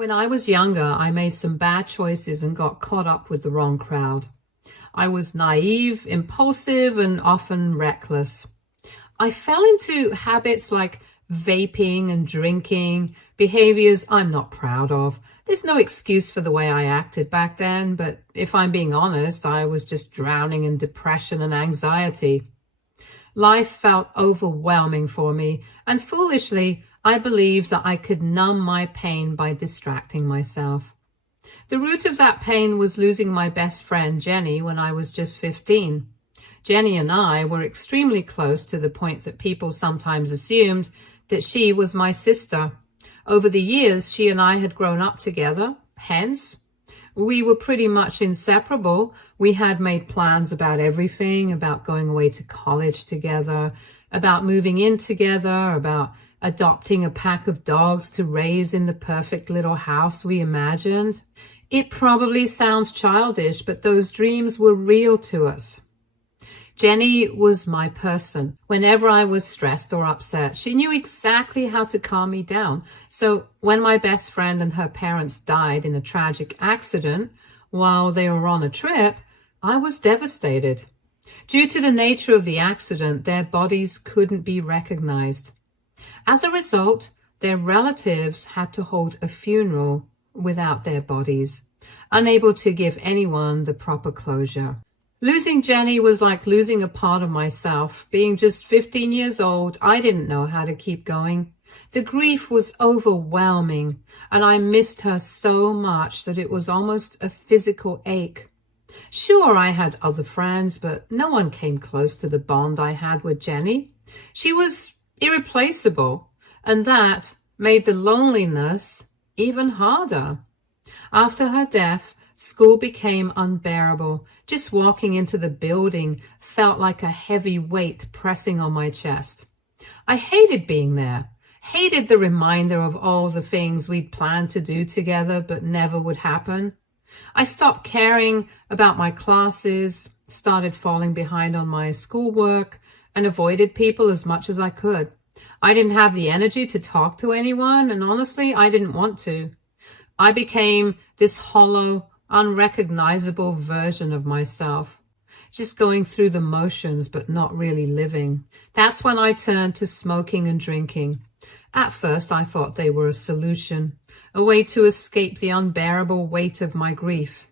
When I was younger, I made some bad choices and got caught up with the wrong crowd. I was naive, impulsive, and often reckless. I fell into habits like vaping and drinking, behaviors I'm not proud of. There's no excuse for the way I acted back then, but if I'm being honest, I was just drowning in depression and anxiety. Life felt overwhelming for me, and foolishly, I believed that I could numb my pain by distracting myself. The root of that pain was losing my best friend, Jenny, when I was just 15. Jenny and I were extremely close to the point that people sometimes assumed that she was my sister. Over the years, she and I had grown up together, hence, we were pretty much inseparable. We had made plans about everything, about going away to college together, about moving in together, about adopting a pack of dogs to raise in the perfect little house we imagined. It probably sounds childish, but those dreams were real to us. Jenny was my person. Whenever I was stressed or upset, she knew exactly how to calm me down. So when my best friend and her parents died in a tragic accident while they were on a trip, I was devastated. Due to the nature of the accident, their bodies couldn't be recognized. As a result, their relatives had to hold a funeral without their bodies, unable to give anyone the proper closure. Losing Jenny was like losing a part of myself. Being just 15 years old, I didn't know how to keep going. The grief was overwhelming, and I missed her so much that it was almost a physical ache. Sure, I had other friends, but no one came close to the bond I had with Jenny. She was irreplaceable, and that made the loneliness even harder. After her death, school became unbearable. Just walking into the building felt like a heavy weight pressing on my chest. I hated being there, hated the reminder of all the things we'd planned to do together but never would happen. I stopped caring about my classes, started falling behind on my schoolwork, and avoided people as much as I could. I didn't have the energy to talk to anyone, and honestly, I didn't want to. I became this hollow, unrecognizable version of myself, just going through the motions but not really living. That's when I turned to smoking and drinking. At first, I thought they were a solution, a way to escape the unbearable weight of my grief.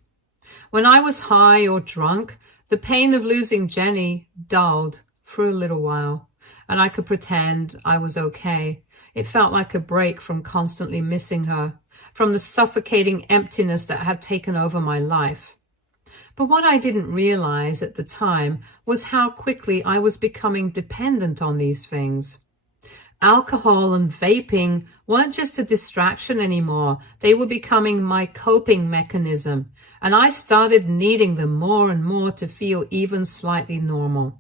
When I was high or drunk, the pain of losing Jenny dulled for a little while, and I could pretend I was okay. It felt like a break from constantly missing her, from the suffocating emptiness that had taken over my life. But what I didn't realize at the time was how quickly I was becoming dependent on these things. Alcohol and vaping weren't just a distraction anymore. They were becoming my coping mechanism, and I started needing them more and more to feel even slightly normal.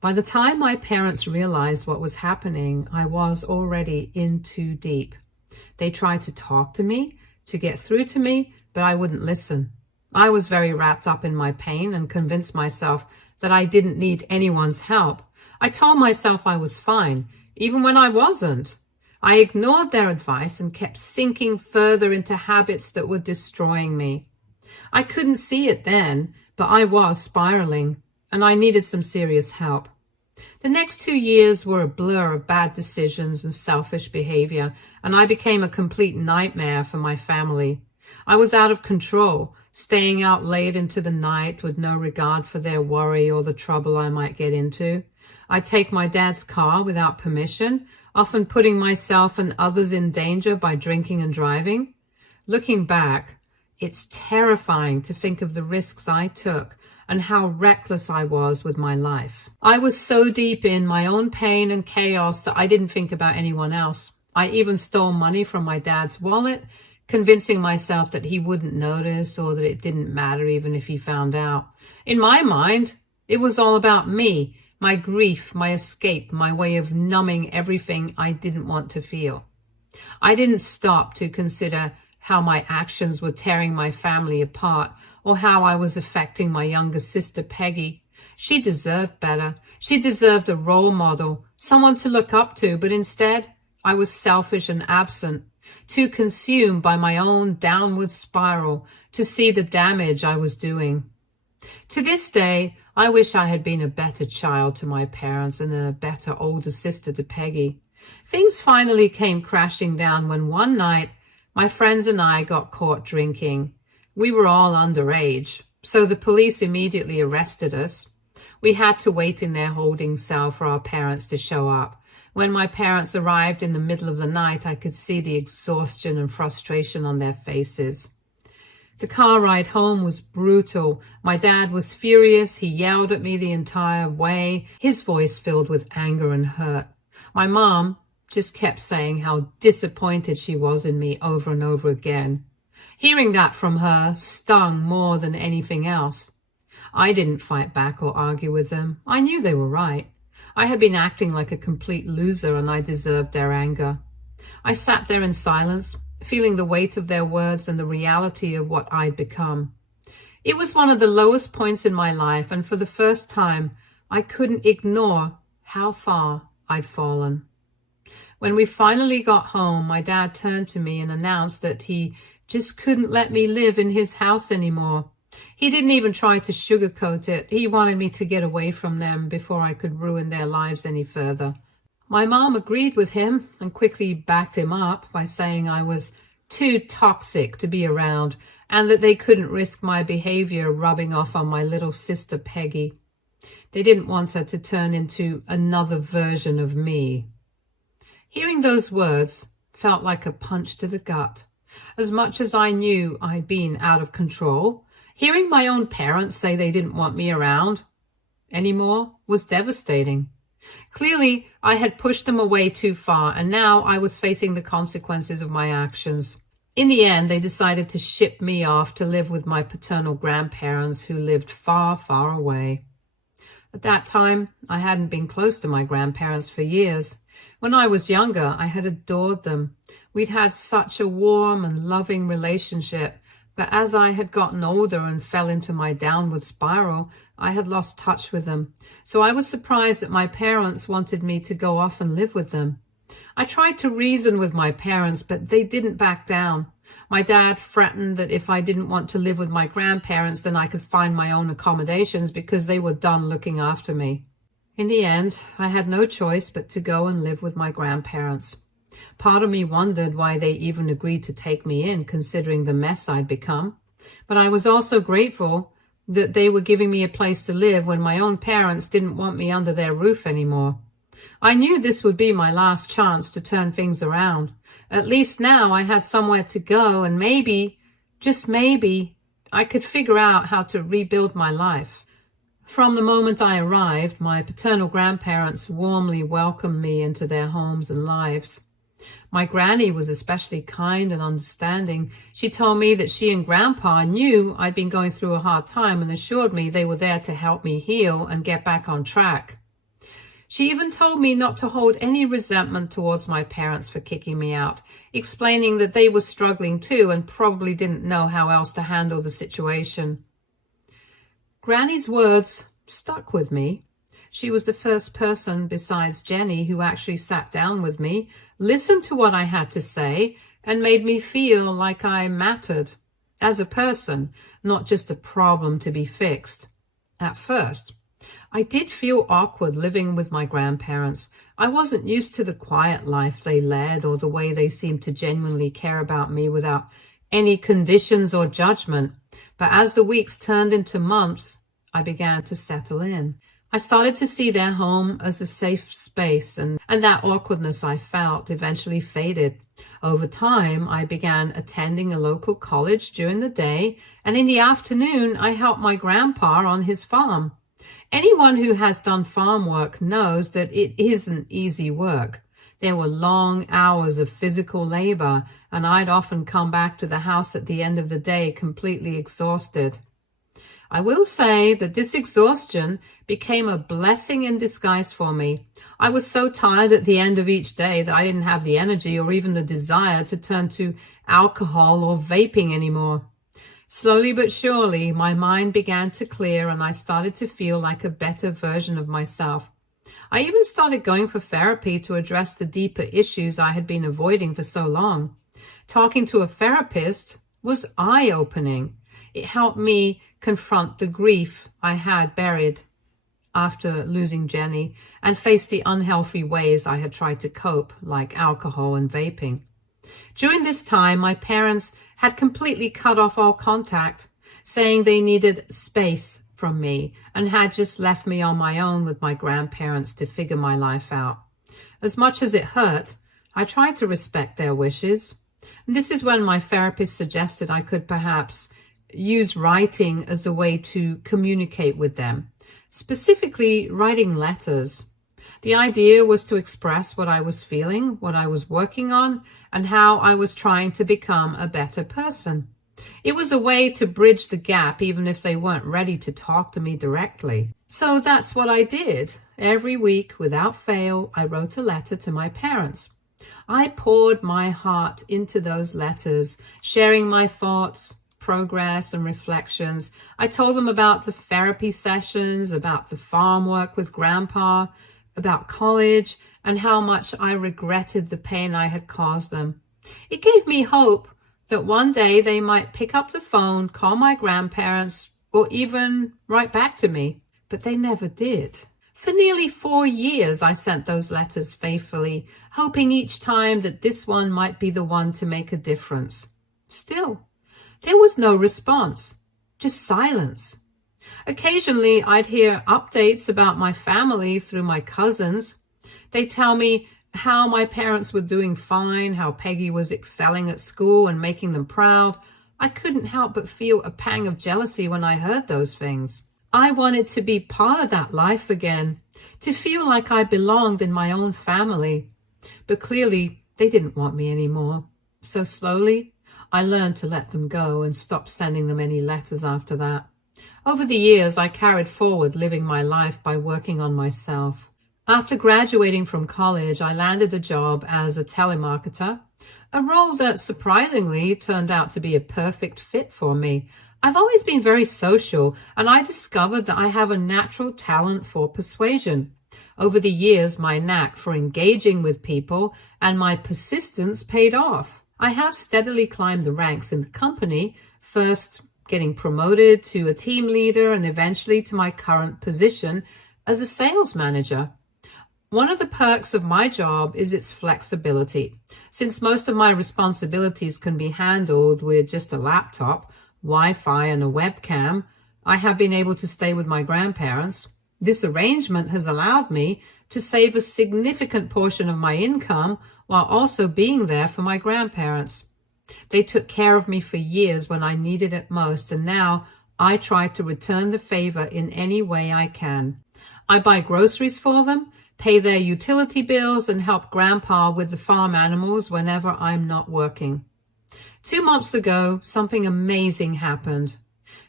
By the time my parents realized what was happening, I was already in too deep. They tried to talk to me, to get through to me, but I wouldn't listen. I was very wrapped up in my pain and convinced myself that I didn't need anyone's help. I told myself I was fine, even when I wasn't. I ignored their advice and kept sinking further into habits that were destroying me. I couldn't see it then, but I was spiraling, and I needed some serious help. The next 2 years were a blur of bad decisions and selfish behavior, and I became a complete nightmare for my family. I was out of control, staying out late into the night with no regard for their worry or the trouble I might get into. I'd take my dad's car without permission, often putting myself and others in danger by drinking and driving. Looking back, it's terrifying to think of the risks I took and how reckless I was with my life. I was so deep in my own pain and chaos that I didn't think about anyone else. I even stole money from my dad's wallet, convincing myself that he wouldn't notice or that it didn't matter even if he found out. In my mind, it was all about me, my grief, my escape, my way of numbing everything I didn't want to feel. I didn't stop to consider how my actions were tearing my family apart or how I was affecting my younger sister, Peggy. She deserved better. She deserved a role model, someone to look up to, but instead, I was selfish and absent. too consumed by my own downward spiral to see the damage I was doing. To this day, I wish I had been a better child to my parents and a better older sister to Peggy. Things finally came crashing down when one night my friends and I got caught drinking. We were all underage, so the police immediately arrested us. We had to wait in their holding cell for our parents to show up. When my parents arrived in the middle of the night, I could see the exhaustion and frustration on their faces. The car ride home was brutal. My dad was furious. He yelled at me the entire way, his voice filled with anger and hurt. My mom just kept saying how disappointed she was in me over and over again. Hearing that from her stung more than anything else. I didn't fight back or argue with them. I knew they were right. I had been acting like a complete loser and I deserved their anger. I sat there in silence, feeling the weight of their words and the reality of what I'd become. It was one of the lowest points in my life, and for the first time, I couldn't ignore how far I'd fallen. When we finally got home, my dad turned to me and announced that he just couldn't let me live in his house anymore. He didn't even try to sugarcoat it. He wanted me to get away from them before I could ruin their lives any further. My mom agreed with him and quickly backed him up by saying I was too toxic to be around and that they couldn't risk my behavior rubbing off on my little sister Peggy. They didn't want her to turn into another version of me. Hearing those words felt like a punch to the gut. As much as I knew I'd been out of control, hearing my own parents say they didn't want me around anymore was devastating. Clearly, I had pushed them away too far, and now I was facing the consequences of my actions. In the end, they decided to ship me off to live with my paternal grandparents who lived far, far away. At that time, I hadn't been close to my grandparents for years. When I was younger, I had adored them. We'd had such a warm and loving relationship, but as I had gotten older and fell into my downward spiral, I had lost touch with them. So I was surprised that my parents wanted me to go off and live with them. I tried to reason with my parents, but they didn't back down. My dad threatened that if I didn't want to live with my grandparents, then I could find my own accommodations because they were done looking after me. In the end, I had no choice but to go and live with my grandparents. Part of me wondered why they even agreed to take me in, considering the mess I'd become. But I was also grateful that they were giving me a place to live when my own parents didn't want me under their roof anymore. I knew this would be my last chance to turn things around. At least now I had somewhere to go, and maybe, just maybe, I could figure out how to rebuild my life. From the moment I arrived, my paternal grandparents warmly welcomed me into their homes and lives. My granny was especially kind and understanding. She told me that she and Grandpa knew I'd been going through a hard time and assured me they were there to help me heal and get back on track. She even told me not to hold any resentment towards my parents for kicking me out, explaining that they were struggling too and probably didn't know how else to handle the situation. Granny's words stuck with me. She was the first person besides Jenny who actually sat down with me, listened to what I had to say, and made me feel like I mattered as a person, not just a problem to be fixed. At first, I did feel awkward living with my grandparents. I wasn't used to the quiet life they led or the way they seemed to genuinely care about me without any conditions or judgment. But as the weeks turned into months, I began to settle in. I started to see their home as a safe space, and that awkwardness I felt eventually faded. Over time, I began attending a local college during the day, and in the afternoon, I helped my grandpa on his farm. Anyone who has done farm work knows that it isn't easy work. There were long hours of physical labor, and I'd often come back to the house at the end of the day completely exhausted. I will say that this exhaustion became a blessing in disguise for me. I was so tired at the end of each day that I didn't have the energy or even the desire to turn to alcohol or vaping anymore. Slowly but surely, my mind began to clear and I started to feel like a better version of myself. I even started going for therapy to address the deeper issues I had been avoiding for so long. Talking to a therapist was eye-opening. It helped me confront the grief I had buried after losing Jenny and face the unhealthy ways I had tried to cope, like alcohol and vaping. During this time, my parents had completely cut off all contact, saying they needed space from me and had just left me on my own with my grandparents to figure my life out. As much as it hurt, I tried to respect their wishes. And this is when my therapist suggested I could perhaps use writing as a way to communicate with them, specifically writing letters. The idea was to express what I was feeling, what I was working on, and how I was trying to become a better person. It was a way to bridge the gap even if they weren't ready to talk to me directly. So that's what I did. Every week, without fail, I wrote a letter to my parents. I poured my heart into those letters, sharing my thoughts, progress, and reflections. I told them about the therapy sessions, about the farm work with Grandpa, about college, and how much I regretted the pain I had caused them. It gave me hope that one day they might pick up the phone, call my grandparents, or even write back to me. But they never did. For nearly 4 years, I sent those letters faithfully, hoping each time that this one might be the one to make a difference. Still, there was no response, just silence. Occasionally, I'd hear updates about my family through my cousins. They'd tell me how my parents were doing fine, how Peggy was excelling at school and making them proud. I couldn't help but feel a pang of jealousy when I heard those things. I wanted to be part of that life again, to feel like I belonged in my own family. But clearly, they didn't want me anymore. So slowly, I learned to let them go and stop sending them any letters after that. Over the years, I carried forward living my life by working on myself. After graduating from college, I landed a job as a telemarketer, a role that surprisingly turned out to be a perfect fit for me. I've always been very social, and I discovered that I have a natural talent for persuasion. Over the years, my knack for engaging with people and my persistence paid off. I have steadily climbed the ranks in the company, first getting promoted to a team leader and eventually to my current position as a sales manager. One of the perks of my job is its flexibility. Since most of my responsibilities can be handled with just a laptop, Wi-Fi, and a webcam, I have been able to stay with my grandparents. This arrangement has allowed me to save a significant portion of my income while also being there for my grandparents. They took care of me for years when I needed it most, and now I try to return the favor in any way I can. I buy groceries for them, pay their utility bills, and help Grandpa with the farm animals whenever I'm not working. 2 months ago, something amazing happened.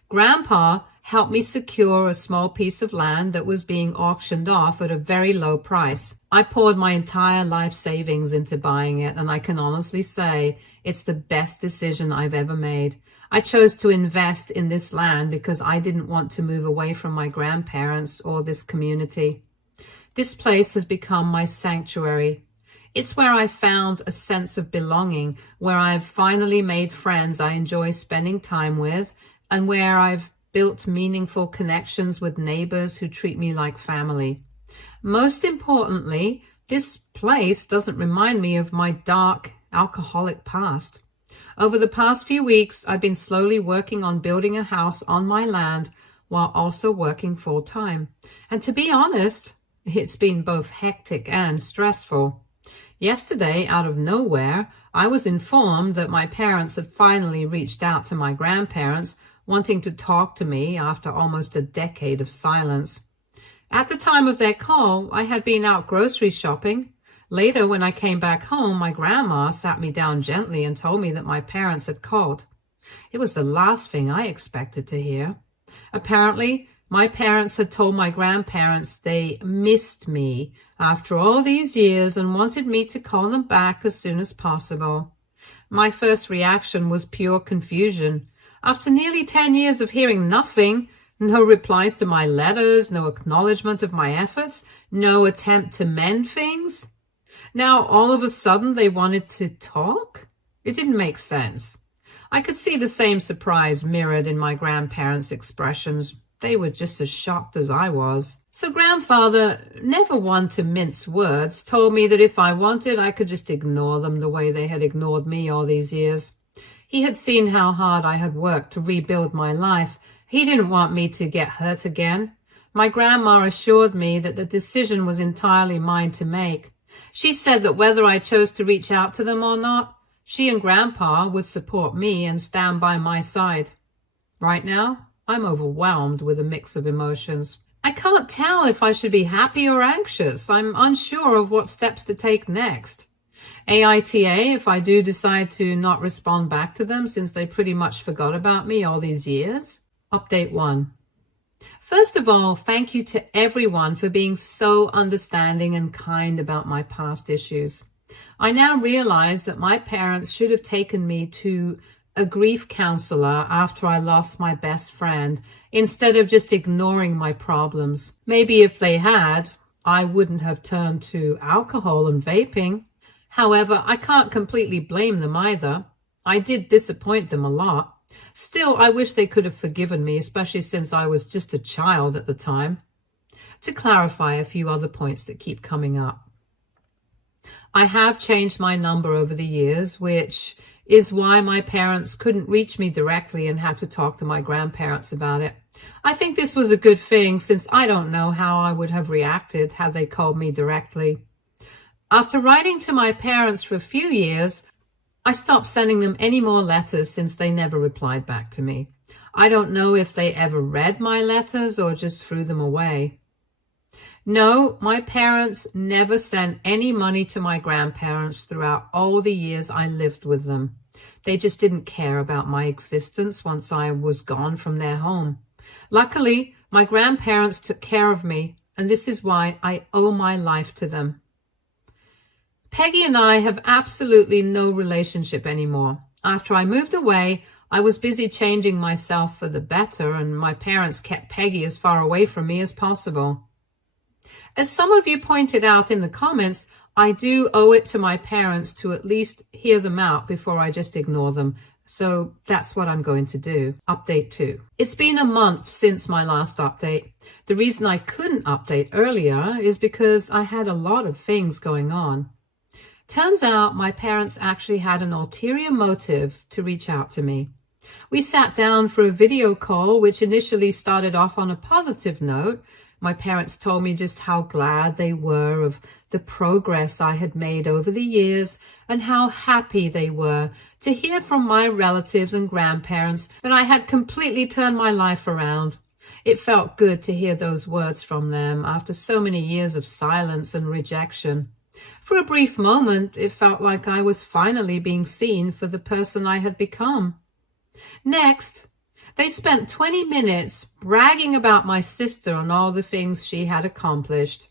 Grandpa helped me secure a small piece of land that was being auctioned off at a very low price. I poured my entire life savings into buying it, and I can honestly say it's the best decision I've ever made. I chose to invest in this land because I didn't want to move away from my grandparents or this community. This place has become my sanctuary. It's where I found a sense of belonging, where I've finally made friends I enjoy spending time with, and where I've built meaningful connections with neighbors who treat me like family. Most importantly, this place doesn't remind me of my dark, alcoholic past. Over the past few weeks, I've been slowly working on building a house on my land while also working full-time. And to be honest, it's been both hectic and stressful. Yesterday, out of nowhere, I was informed that my parents had finally reached out to my grandparents, wanting to talk to me after almost a decade of silence. At the time of their call, I had been out grocery shopping. Later, when I came back home, my grandma sat me down gently and told me that my parents had called. It was the last thing I expected to hear. Apparently, my parents had told my grandparents they missed me after all these years and wanted me to call them back as soon as possible. My first reaction was pure confusion. After nearly 10 years of hearing nothing, no replies to my letters, no acknowledgement of my efforts, no attempt to mend things, now all of a sudden they wanted to talk? It didn't make sense. I could see the same surprise mirrored in my grandparents' expressions. They were just as shocked as I was. So grandfather, never one to mince words, told me that if I wanted, I could just ignore them the way they had ignored me all these years. He had seen how hard I had worked to rebuild my life. He didn't want me to get hurt again. My grandma assured me that the decision was entirely mine to make. She said that whether I chose to reach out to them or not, she and Grandpa would support me and stand by my side. Right now, I'm overwhelmed with a mix of emotions. I can't tell if I should be happy or anxious. I'm unsure of what steps to take next. AITA if I do decide to not respond back to them since they pretty much forgot about me all these years. Update 1. First of all, thank you to everyone for being so understanding and kind about my past issues. I now realize that my parents should have taken me to a grief counselor after I lost my best friend, instead of just ignoring my problems. Maybe if they had, I wouldn't have turned to alcohol and vaping. However, I can't completely blame them either. I did disappoint them a lot. Still, I wish they could have forgiven me, especially since I was just a child at the time. To clarify a few other points that keep coming up. I have changed my number over the years, which is why my parents couldn't reach me directly and had to talk to my grandparents about it. I think this was a good thing since I don't know how I would have reacted had they called me directly. After writing to my parents for a few years, I stopped sending them any more letters since they never replied back to me. I don't know if they ever read my letters or just threw them away. No, my parents never sent any money to my grandparents throughout all the years I lived with them. They just didn't care about my existence once I was gone from their home. Luckily, my grandparents took care of me, and this is why I owe my life to them. Peggy and I have absolutely no relationship anymore. After I moved away, I was busy changing myself for the better, and my parents kept Peggy as far away from me as possible. As some of you pointed out in the comments, I do owe it to my parents to at least hear them out before I just ignore them. So that's what I'm going to do. Update 2. It's been a month since my last update. The reason I couldn't update earlier is because I had a lot of things going on. Turns out my parents actually had an ulterior motive to reach out to me. We sat down for a video call, which initially started off on a positive note. My parents told me just how glad they were of the progress I had made over the years and how happy they were to hear from my relatives and grandparents that I had completely turned my life around. It felt good to hear those words from them after so many years of silence and rejection. For a brief moment, it felt like I was finally being seen for the person I had become. Next, they spent 20 minutes bragging about my sister and all the things she had accomplished.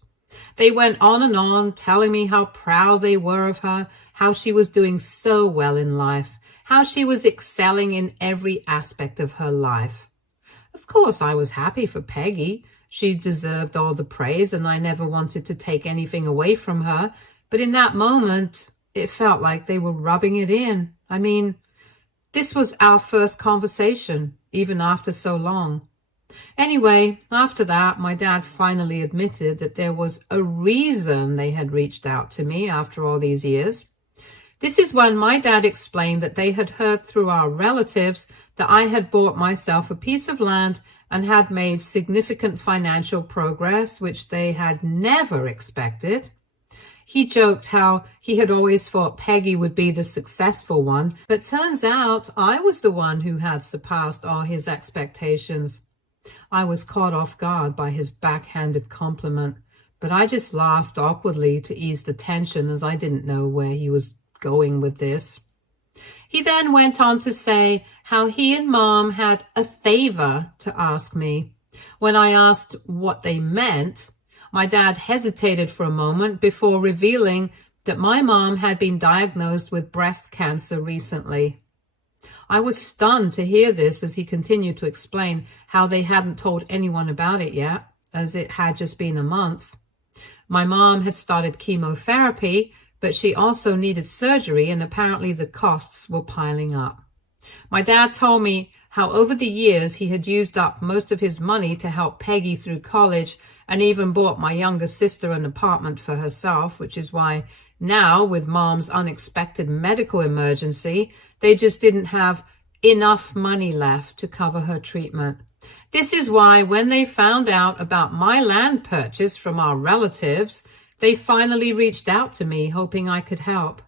They went on and on, telling me how proud they were of her, how she was doing so well in life, how she was excelling in every aspect of her life. Of course, I was happy for Peggy. She deserved all the praise, and I never wanted to take anything away from her. But in that moment, it felt like they were rubbing it in. I mean, this was our first conversation, even after so long. Anyway, after that, my dad finally admitted that there was a reason they had reached out to me after all these years. This is when my dad explained that they had heard through our relatives that I had bought myself a piece of land and had made significant financial progress, which they had never expected. He joked how he had always thought Peggy would be the successful one, but turns out I was the one who had surpassed all his expectations. I was caught off guard by his backhanded compliment, but I just laughed awkwardly to ease the tension as I didn't know where he was going with this. He then went on to say how he and Mom had a favor to ask me. When I asked what they meant, my dad hesitated for a moment before revealing that my mom had been diagnosed with breast cancer recently. I was stunned to hear this as he continued to explain how they hadn't told anyone about it yet, as it had just been a month. My mom had started chemotherapy, but she also needed surgery, and apparently the costs were piling up. My dad told me how over the years he had used up most of his money to help Peggy through college, and even bought my younger sister an apartment for herself, which is why now, with Mom's unexpected medical emergency, they just didn't have enough money left to cover her treatment. This is why when they found out about my land purchase from our relatives, they finally reached out to me, hoping I could help.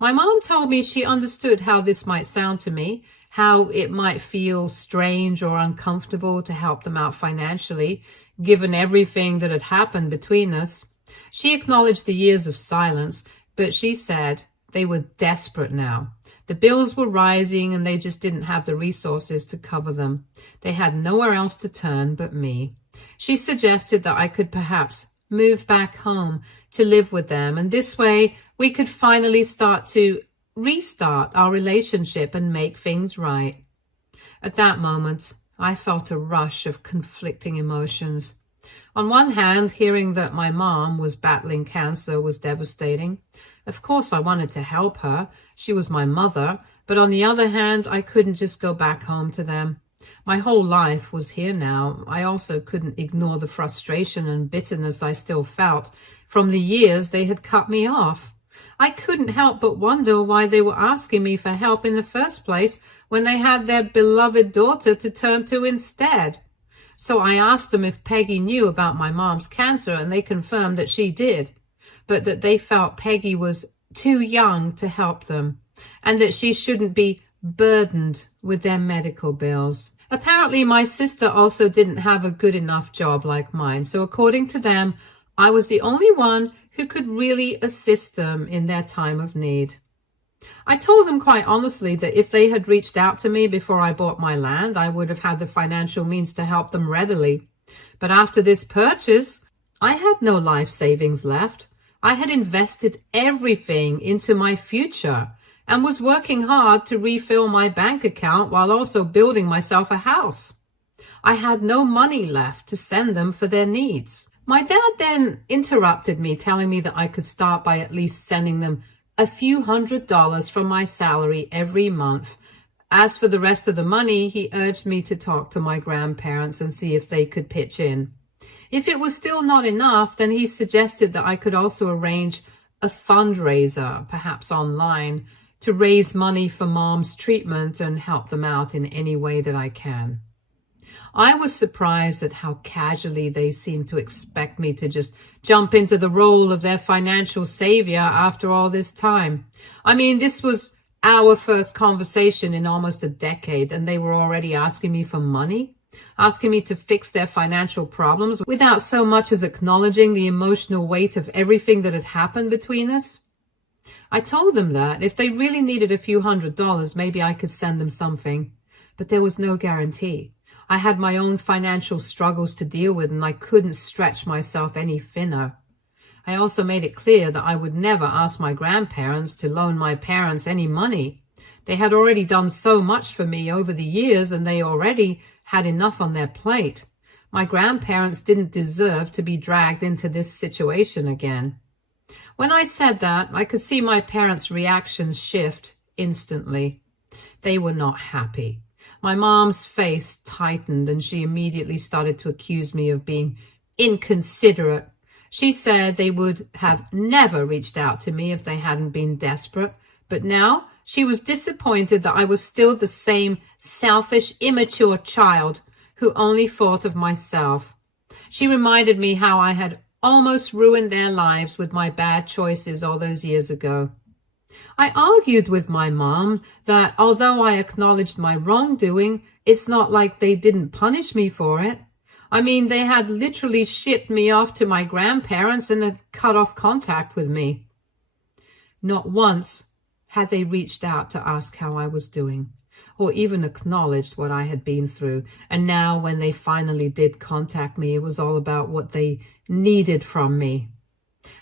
My mom told me she understood how this might sound to me, how it might feel strange or uncomfortable to help them out financially, given everything that had happened between us. She acknowledged the years of silence, but she said they were desperate now. The bills were rising and they just didn't have the resources to cover them. They had nowhere else to turn but me. She suggested that I could perhaps move back home to live with them, and this way we could finally start to restart our relationship and make things right. At that moment, I felt a rush of conflicting emotions. On one hand, hearing that my mom was battling cancer was devastating. Of course, I wanted to help her. She was my mother. But on the other hand, I couldn't just go back home to them. My whole life was here now. I also couldn't ignore the frustration and bitterness I still felt from the years they had cut me off. I couldn't help but wonder why they were asking me for help in the first place when they had their beloved daughter to turn to instead. So I asked them if Peggy knew about my mom's cancer, and they confirmed that she did, but that they felt Peggy was too young to help them, and that she shouldn't be burdened with their medical bills. Apparently, my sister also didn't have a good enough job like mine, so according to them, I was the only one who could really assist them in their time of need. I told them quite honestly that if they had reached out to me before I bought my land, I would have had the financial means to help them readily. But after this purchase, I had no life savings left. I had invested everything into my future and was working hard to refill my bank account while also building myself a house. I had no money left to send them for their needs. My dad then interrupted me, telling me that I could start by at least sending them a few $100s from my salary every month. As for the rest of the money, he urged me to talk to my grandparents and see if they could pitch in. If it was still not enough, then he suggested that I could also arrange a fundraiser, perhaps online, to raise money for Mom's treatment and help them out in any way that I can. I was surprised at how casually they seemed to expect me to just jump into the role of their financial savior after all this time. I mean, this was our first conversation in almost a decade, and they were already asking me for money, asking me to fix their financial problems without so much as acknowledging the emotional weight of everything that had happened between us. I told them that if they really needed a few $100s, maybe I could send them something, but there was no guarantee. I had my own financial struggles to deal with, and I couldn't stretch myself any thinner. I also made it clear that I would never ask my grandparents to loan my parents any money. They had already done so much for me over the years, and they already had enough on their plate. My grandparents didn't deserve to be dragged into this situation again. When I said that, I could see my parents' reactions shift instantly. They were not happy. My mom's face tightened, and she immediately started to accuse me of being inconsiderate. She said they would have never reached out to me if they hadn't been desperate, but now she was disappointed that I was still the same selfish, immature child who only thought of myself. She reminded me how I had almost ruined their lives with my bad choices all those years ago. I argued with my mom that although I acknowledged my wrongdoing, it's not like they didn't punish me for it. I mean, they had literally shipped me off to my grandparents and had cut off contact with me. Not once had they reached out to ask how I was doing, or even acknowledged what I had been through. And now when they finally did contact me, it was all about what they needed from me.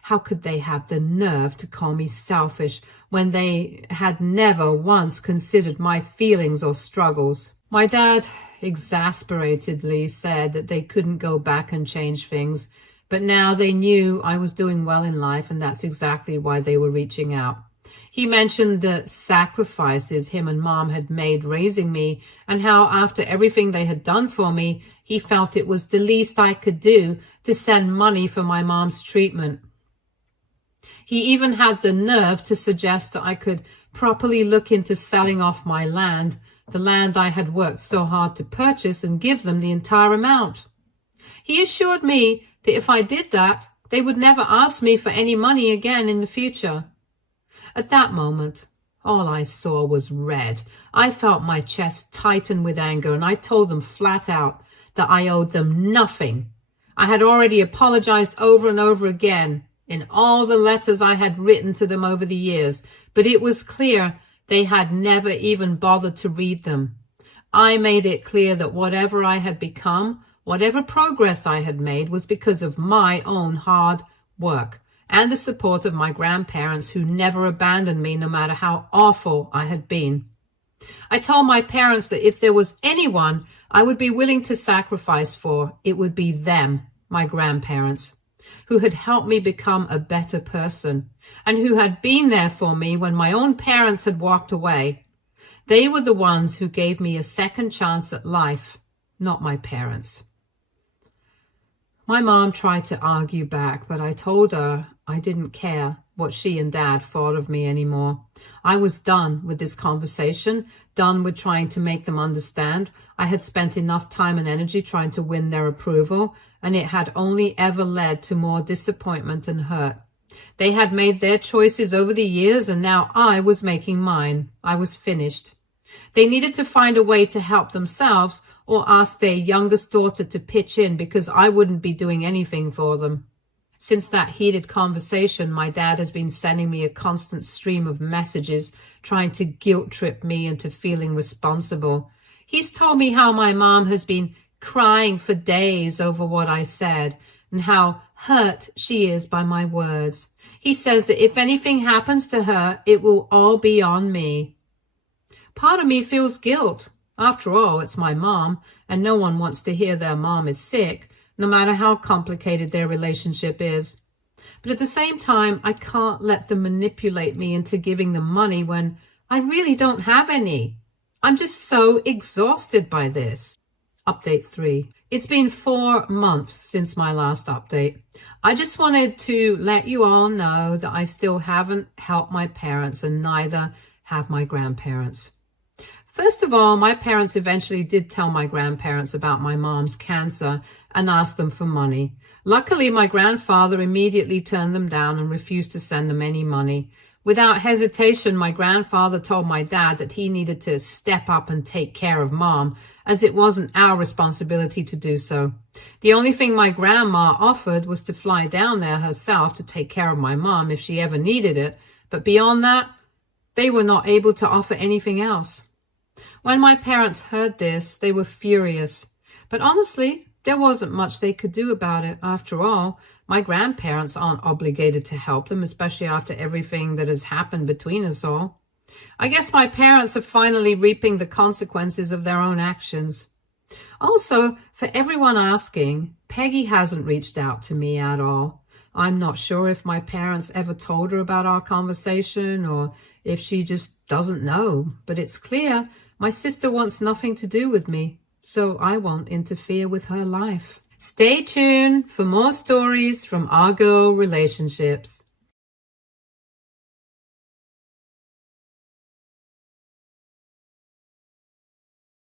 How could they have the nerve to call me selfish when they had never once considered my feelings or struggles? My dad exasperatedly said that they couldn't go back and change things, But now they knew I was doing well in life, and that's exactly why they were reaching out. He mentioned the sacrifices him and Mom had made raising me, and how after everything they had done for me, he felt it was the least I could do to send money for my mom's treatment. He even had the nerve to suggest that I could properly look into selling off my land, the land I had worked so hard to purchase, and give them the entire amount. He assured me that if I did that, they would never ask me for any money again in the future. At that moment, all I saw was red. I felt my chest tighten with anger, and I told them flat out that I owed them nothing. I had already apologized over and over again in all the letters I had written to them over the years, but it was clear they had never even bothered to read them. I made it clear that whatever I had become, whatever progress I had made, was because of my own hard work and the support of my grandparents, who never abandoned me no matter how awful I had been. I told my parents that if there was anyone I would be willing to sacrifice for, it would be them, my grandparents, who had helped me become a better person and who had been there for me when my own parents had walked away. They were the ones who gave me a second chance at life, not my parents. My mom tried to argue back, but I told her I didn't care what she and Dad thought of me anymore. I was done with this conversation, done with trying to make them understand. I had spent enough time and energy trying to win their approval, and it had only ever led to more disappointment and hurt. They had made their choices over the years, and now I was making mine. I was finished. They needed to find a way to help themselves, or ask their youngest daughter to pitch in, because I wouldn't be doing anything for them. Since that heated conversation, my dad has been sending me a constant stream of messages trying to guilt trip me into feeling responsible. He's told me how my mom has been crying for days over what I said and how hurt she is by my words. He says that if anything happens to her, it will all be on me. Part of me feels guilt. After all, it's my mom, and no one wants to hear their mom is sick, no matter how complicated their relationship is. But at the same time, I can't let them manipulate me into giving them money when I really don't have any. I'm just so exhausted by this. Update 3. It's been 4 months since my last update. I just wanted to let you all know that I still haven't helped my parents, and neither have my grandparents. First of all, my parents eventually did tell my grandparents about my mom's cancer and asked them for money. Luckily, my grandfather immediately turned them down and refused to send them any money. Without hesitation, my grandfather told my dad that he needed to step up and take care of Mom, as it wasn't our responsibility to do so. The only thing my grandma offered was to fly down there herself to take care of my mom if she ever needed it, but beyond that, they were not able to offer anything else. When my parents heard this, they were furious. But honestly, there wasn't much they could do about it. After all, my grandparents aren't obligated to help them, especially after everything that has happened between us all. I guess my parents are finally reaping the consequences of their own actions. Also, for everyone asking, Peggy hasn't reached out to me at all. I'm not sure if my parents ever told her about our conversation or if she just doesn't know, but it's clear my sister wants nothing to do with me, so I won't interfere with her life. Stay tuned for more stories from our girl relationships.